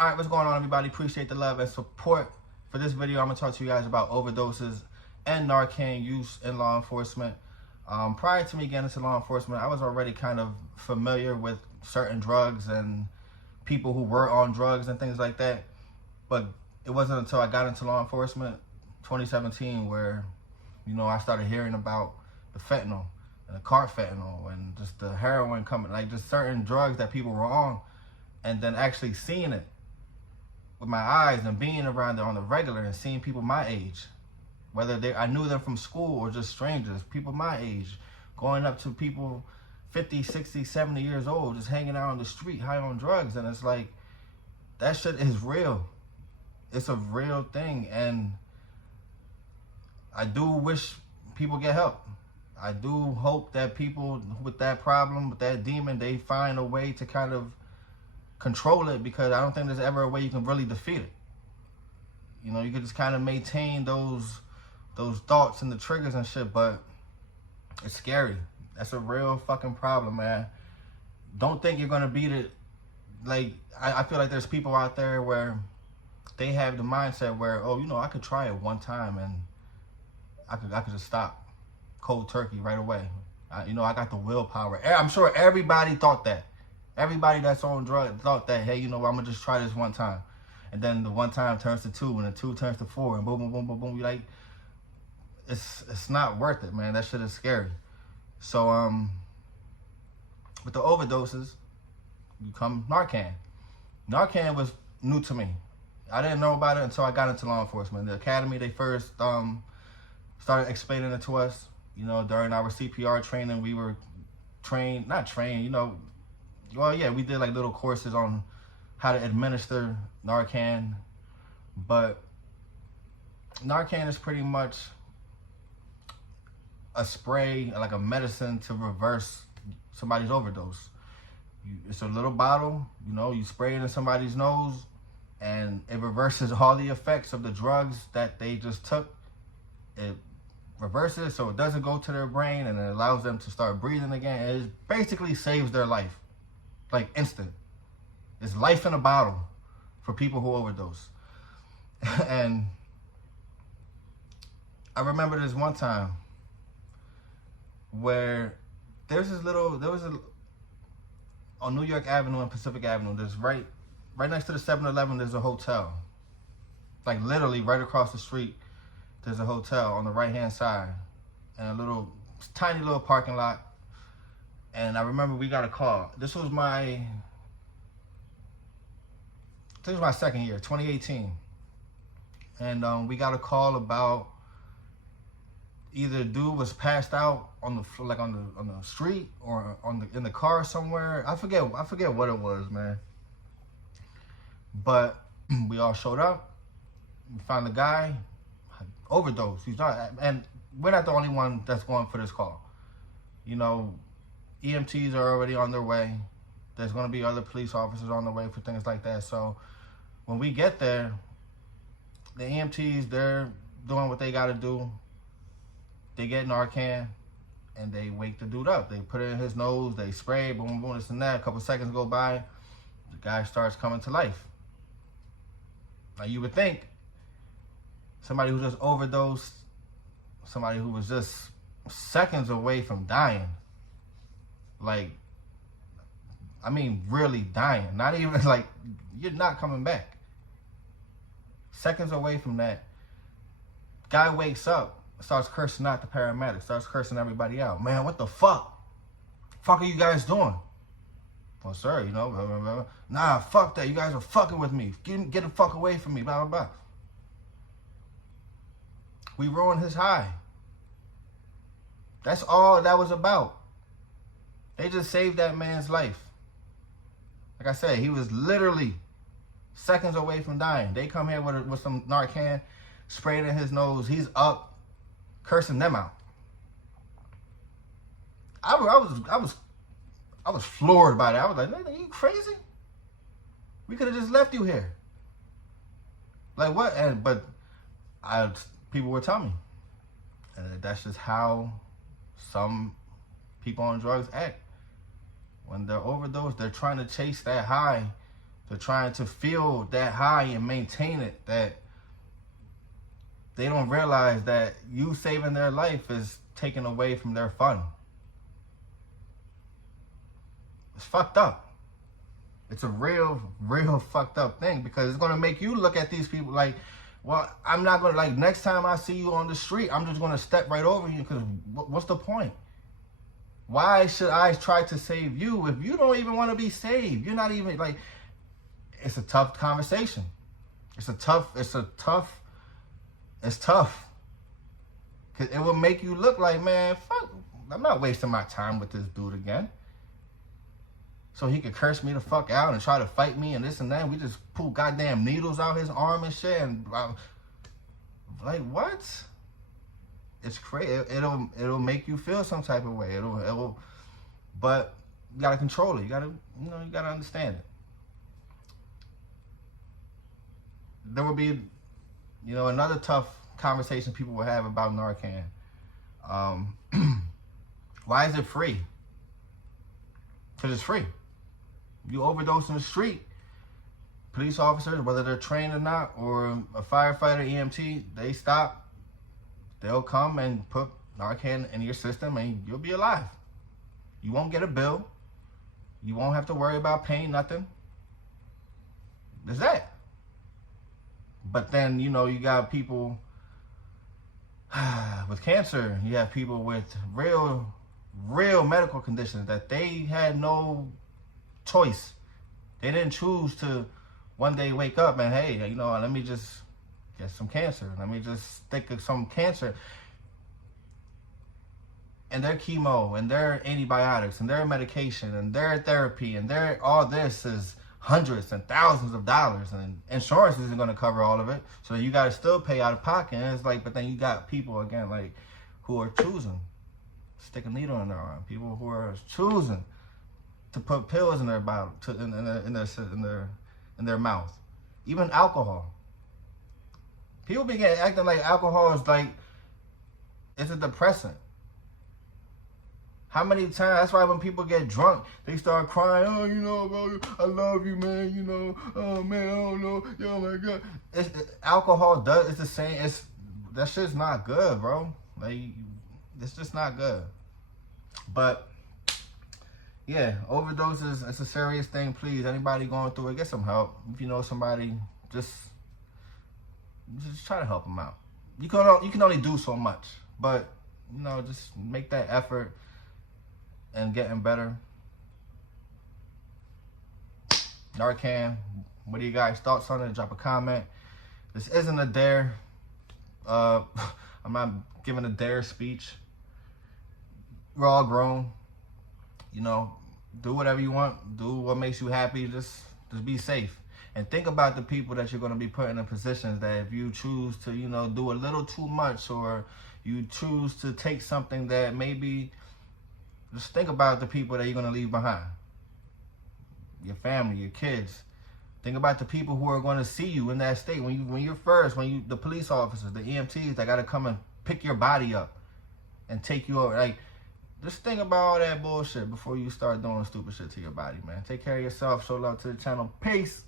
All right, what's going on, everybody? Appreciate the love and support. For this video, I'm going to talk to you guys about overdoses and Narcan use in law enforcement. Prior to me getting into law enforcement, I was already kind of familiar with certain drugs and people who were on drugs and things like that. But it wasn't until I got into law enforcement, 2017, where, you know, I started hearing about the fentanyl and the carfentanil and just the heroin coming, like just certain drugs that people were on, and then actually seeing it with my eyes and being around it on the regular and seeing people my age, whether I knew them from school or just strangers, people my age, going up to people 50, 60, 70 years old, just hanging out on the street high on drugs. And it's like, that shit is real. It's a real thing. And I do wish people get help. I do hope that people with that problem, with that demon, they find a way to kind of control it, because I don't think there's ever a way you can really defeat it. You know, you can just kind of maintain those thoughts and the triggers and shit, but it's scary. That's a real fucking problem, man. Don't think you're gonna beat it. Like, I feel like there's people out there where they have the mindset where, oh, you know, I could try it one time and I could just stop cold turkey right away. You know, I got the willpower. I'm sure everybody thought that. Everybody that's on drugs thought that, hey, you know, I'm gonna just try this one time. And then the one time turns to two, and the two turns to four, and boom, boom, boom, boom, boom. You're like, it's not worth it, man. That shit is scary. So, with the overdoses, you come Narcan. Narcan was new to me. I didn't know about it until I got into law enforcement. The academy, they first started explaining it to us. You know, during our CPR training, we were not trained, you know, well, yeah, we did like little courses on how to administer Narcan, but Narcan is pretty much a spray, like a medicine to reverse somebody's overdose. It's a little bottle, you know, you spray it in somebody's nose, and it reverses all the effects of the drugs that they just took. It reverses so it doesn't go to their brain, and it allows them to start breathing again. It basically saves their life. Like instant. It's life in a bottle for people who overdose. And I remember this one time where there was on New York Avenue and Pacific Avenue, there's right next to the 7-Eleven, there's a hotel. Like literally right across the street, there's a hotel on the right-hand side, and a tiny little parking lot. And I remember we got a call. This was my second year, 2018. And we got a call about either dude was passed out on the street or in the car somewhere. I forget what it was, man. But we all showed up. We found the guy, overdose. He's not, and we're not the only one that's going for this call. You know, EMTs are already on their way. There's going to be other police officers on the way for things like that. So when we get there, the EMTs, they're doing what they got to do. They get Narcan and they wake the dude up. They put it in his nose, they spray, boom, boom, this and that. A couple seconds go by, the guy starts coming to life. Now you would think somebody who just overdosed, somebody who was just seconds away from dying, like, I mean, really dying. Not even like, you're not coming back. Seconds away from that. Guy wakes up, starts cursing out the paramedics, starts cursing everybody out. Man, what the fuck? Fuck are you guys doing? Well, sir, you know, blah, blah, blah. Nah, fuck that. You guys are fucking with me. Get the fuck away from me, blah, blah, blah. We ruined his high. That's all that was about. They just saved that man's life. Like I said, he was literally seconds away from dying. They come here with some Narcan, sprayed in his nose. He's up, cursing them out. I was floored by that. I was like, man, are you crazy? We could have just left you here. Like what? But people were telling me, and that's just how some people on drugs act. When they're overdosed, they're trying to chase that high. They're trying to feel that high and maintain it, that they don't realize that you saving their life is taken away from their fun. It's fucked up. It's a real fucked up thing, because it's going to make you look at these people like, well, I'm not going to, like, next time I see you on the street, I'm just going to step right over you, because what's the point? Why should I try to save you if you don't even want to be saved? You're not even, like, it's a tough conversation. It's tough. Because it will make you look like, man, fuck, I'm not wasting my time with this dude again. So he could curse me the fuck out and try to fight me and this and that. We just pull goddamn needles out his arm and shit. And like, what? It's crazy. It'll make you feel some type of way. But you gotta control it. You gotta understand it. There will be, another tough conversation people will have about Narcan. Why is it free? Because it's free. You overdose in the street, police officers, whether they're trained or not, or a firefighter, EMT, they stop. They'll come and put Narcan in your system and you'll be alive. You won't get a bill. You won't have to worry about paying nothing. That's that. But then, you got people with cancer. You have people with real medical conditions that they had no choice. They didn't choose to one day wake up and, hey, let me just get some cancer. Let me just stick some cancer. And their chemo and their antibiotics and their medication and their therapy and all this is hundreds and thousands of dollars, and insurance isn't going to cover all of it. So you got to still pay out of pocket. And it's like, but then you got people again, like, who are choosing stick a needle in their arm. People who are choosing to put pills in their bottle, in their mouth. Even alcohol. People begin acting like alcohol is like it's a depressant. How many times? That's why when people get drunk, they start crying. Oh, bro, I love you, man. Oh man, I don't know. Oh my God. Alcohol does. It's the same. That shit's not good, bro. Like, it's just not good. But yeah, overdoses, it's a serious thing. Please, anybody going through it, get some help. If you know somebody, just try to help them out. You can only do so much, but just make that effort and getting better. Narcan, what are you guys' thoughts on it? Drop a comment. This isn't a dare. I'm not giving a dare speech. We're all grown. Do whatever you want. Do what makes you happy. Just be safe. And think about the people that you're going to be putting in positions that if you choose to, do a little too much, or you choose to take something that maybe, just think about the people that you're going to leave behind. Your family, your kids. Think about the people who are going to see you in that state. The police officers, the EMTs that got to come and pick your body up and take you over. Like, just think about all that bullshit before you start doing stupid shit to your body, man. Take care of yourself. Show love to the channel. Peace.